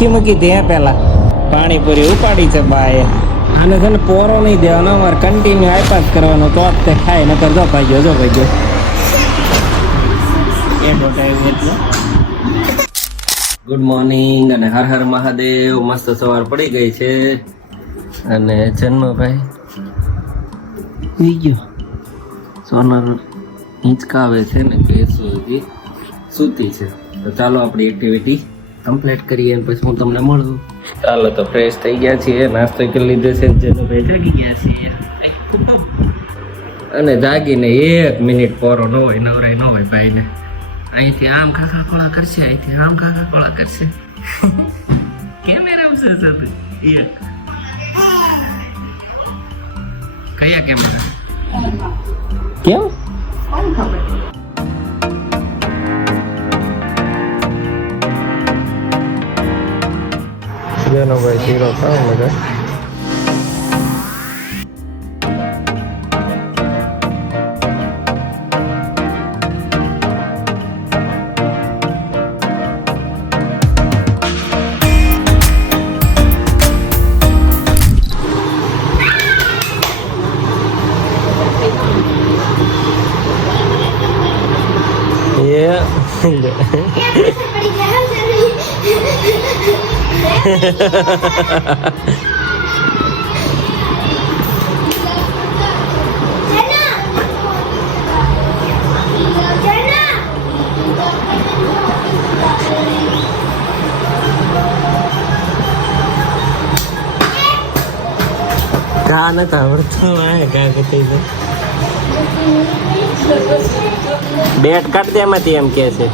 આખી મૂકી દે પેલા પાણીપુરી ઉપાડી છે બાએ આને છે ને પોરો નહીં દેવાનો અમારે કન્ટિન્યુ આપ્યા જ કરવાનો તો જ તે ખાય નકર જો ભાગ્યો એક વટાયું એટલે ગુડ મોર્નિંગ અને હર હર મહાદેવ મસ્ત સવાર પડી ગઈ છે અને જન્મભાઈ સુઈ ગયો સોનર હિંચકાવે છે ને કે સૂતી છે તો ચાલો આપણી એક્ટિવિટી કમ્પ્લીટ કરીએ અને પછી હું તમને મળું ચાલો તો ફ્રેશ થઈ ગયા છીએ નાસ્તો કરી લીધો છે જન્મભાઈ જાગી ગયા છીએ અને જાગીને 1 મિનિટ પોરો ન હોય નવરાય ન હોય ભાઈને અહીંથી આમ કાકા કોળા કરશે અહીંથી આમ કાકા કોળા કરશે કેમેરા છે તું કયા કેમેરા કેમ જેનો ભાઈ શીરો ખાવ લગા કા નથી આવડતું બેટ કાઢ દે એમાંથી એમ કે છે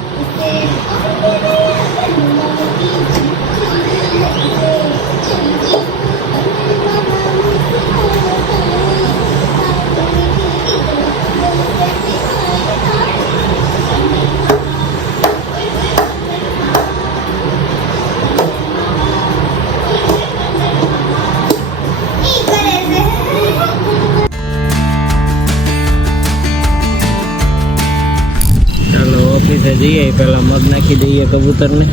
જઈએ પેલા મગ નાખી દઈએ કબૂતરને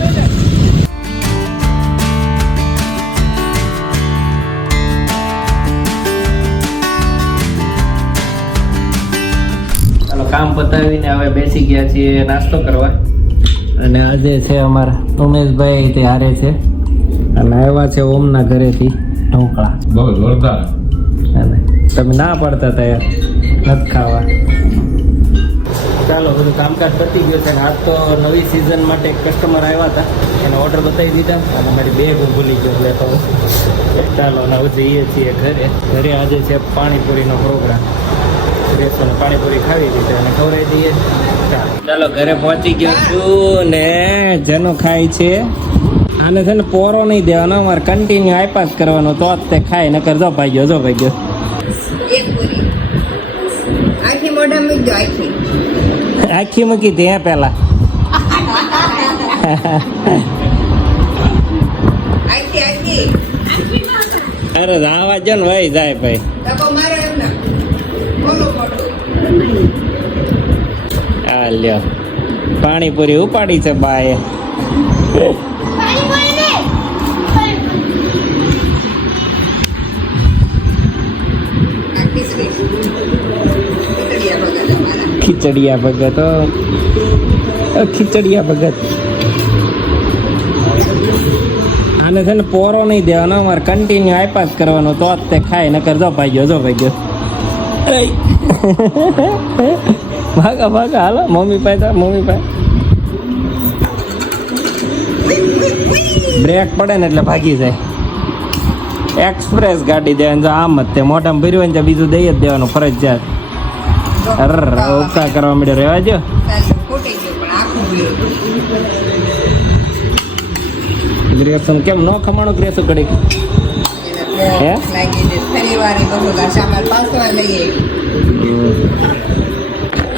ચાલો કામ પતાવીને હવે બેસી ગયા છીએ નાસ્તો કરવા અને આજે છે અમારા ઉમેશભાઈ તે હારે છે અને આવ્યા છે ઓમના ઘરેથી ઢોકળા બહુ જોરદાર અને તમે ના પડતા હતા યાર નથી ખાવા ચાલો બધું કામકાજ પતી ગયું છે અને આજ તો નવી સિઝન માટે કસ્ટમર આવ્યા હતા એને ઓર્ડર બતાવી દીધા અને મારી બેગ હું ભૂલી ગયો એટલે તો ચાલો હવે જઈએ છીએ ઘરે આજે છે પાણીપુરીનો પ્રોગ્રામ રેસ્ટોરન્ટ પાણીપુરી ખાવી દીધી અને ખવડાવી દઈએ ચાલો ઘરે પહોંચી ગયો છું ને જેનો ખાય છે આને છે ને પોરો નહીં દેવાનો અમારે કન્ટિન્યુ આપ્યા જ કરવાનો તો જ તે ખાય નકર જો ભાગ્યો આખી મોઢા મૂકજો આખી મૂકી દે પેલા અરે આવા જો ને ભાઈ જાય ભાઈ હા લ્યો પાણીપુરી ઉપાડી છે બાએ ખીચડિયા ભગત આને છે ને પોરો નહીં દેવાનો અમારે કન્ટિન્યુ આપ્યા જ કરવાનો તો જ તે ખાય નકર જો ભાગ્યો ભાગા હાલો મમ્મી પાસે બ્રેક પડે ને એટલે ભાગી જાય એક્સપ્રેસ ગાડી દેવાની જો આમ જ તે મોઢામાં ભર્યું હોય ને બીજું દઈ જ દેવાનું ફરજિયાત ઉપકાર કરવા મળ્યો રહેવા દો ગ્રેસન કેમ ન ખમાણું ગ્રેસું કડી હે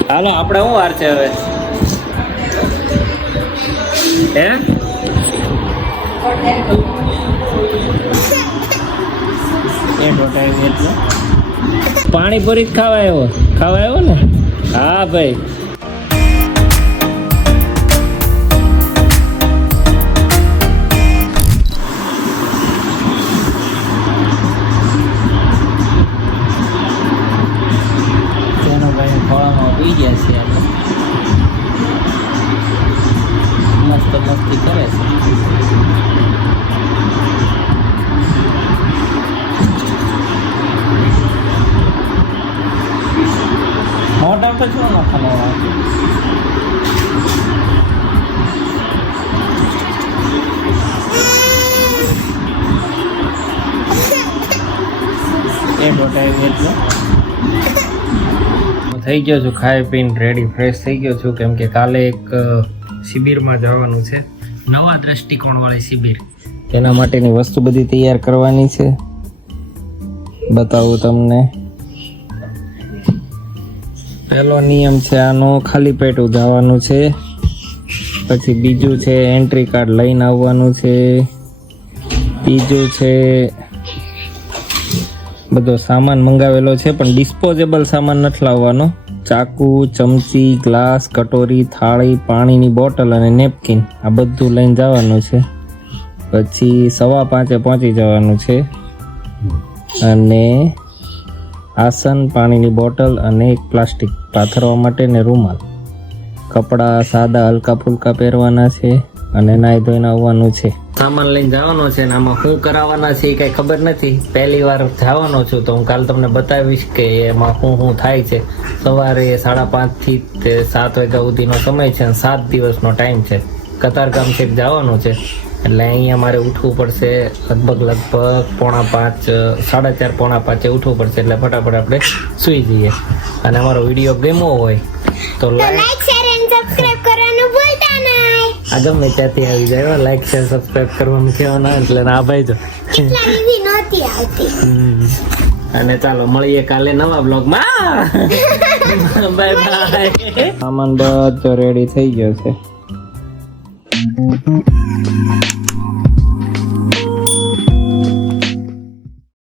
હાલો આપણે શું વાર છે હવે હે પાણીપુરી જ ખાવા આવ્યો ને હા ભાઈ ગયા છીએ આપણે. મસ્ત મસ્તી કરે છે. મોટા તો શું નાખવાનો એ મોટા એટલો થઈ ગયો છું, ખાઈ પીને રેડી ફ્રેશ થઈ ગયો છું, કેમ કે કાલે એક શિબિરમાં જવાનું છે, નવા દ્રષ્ટિકોણવાળી શિબિર. તેના માટેની વસ્તુ બધી તૈયાર કરવાની છે, બતાવું તમને. પહેલો નિયમ છે આનો, ખાલી પેટ જવાનું છે. પછી બીજું છે એન્ટ્રી કાર્ડ લઈને આવવાનું છે. ત્રીજું છે બધો સામાન મંગાવેલો છે પણ ડિસ્પોઝેબલ સામાન નથી લાવવાનો. ચાકુ, ચમચી, ગ્લાસ, કટોરી, થાળી, પાણીની બોટલ અને નેપકિન આ બધું લઈને જવાનું છે. પછી 5:15 પહોંચી જવાનું છે. અને આસન, પાણીની બોટલ અને એક પ્લાસ્ટિક પાથરવા માટે ને રૂમાલ. કપડાં સાદા હલકા ફુલકા પહેરવાના છે અને નાઈ ધોઈને આવવાનું છે. સામાન લઈને જવાનો છે ને આમાં શું કરાવવાના છે એ કઈ ખબર નથી. પહેલી વાર જવાનો છું તો હું કાલ તમને બતાવીશ કે એમાં શું થાય છે. સવારે 5:30 થી 7 વાગ્યા સુધીનો સમય છે અને 7 દિવસનો ટાઈમ છે. કતારગામ છેક જવાનું છે એટલે અહીંયા મારે ઉઠવું પડશે લગભગ 4:45, 4:30 ઉઠવું પડશે. એટલે ફટાફટ આપણે સૂઈ જઈએ. અને અમારો વિડીયો ગમ્યો હોય તો લાઈક, શેર એન્ડ સબસ્ક્રાઇબ કરવાનું ભૂલતા નહીં. આ ગમે ત્યાંથી આવી જાય, લાઈક શેર સબસ્ક્રાઇબ કરવાનું કહેવાના એટલે ના ભાઈ જો એટલી નહોતી આવતી. અને ચાલો મળીએ કાલે નવા બ્લોગમાં. Bye bye. સામાન બધો રેડી થઈ ગયો છે.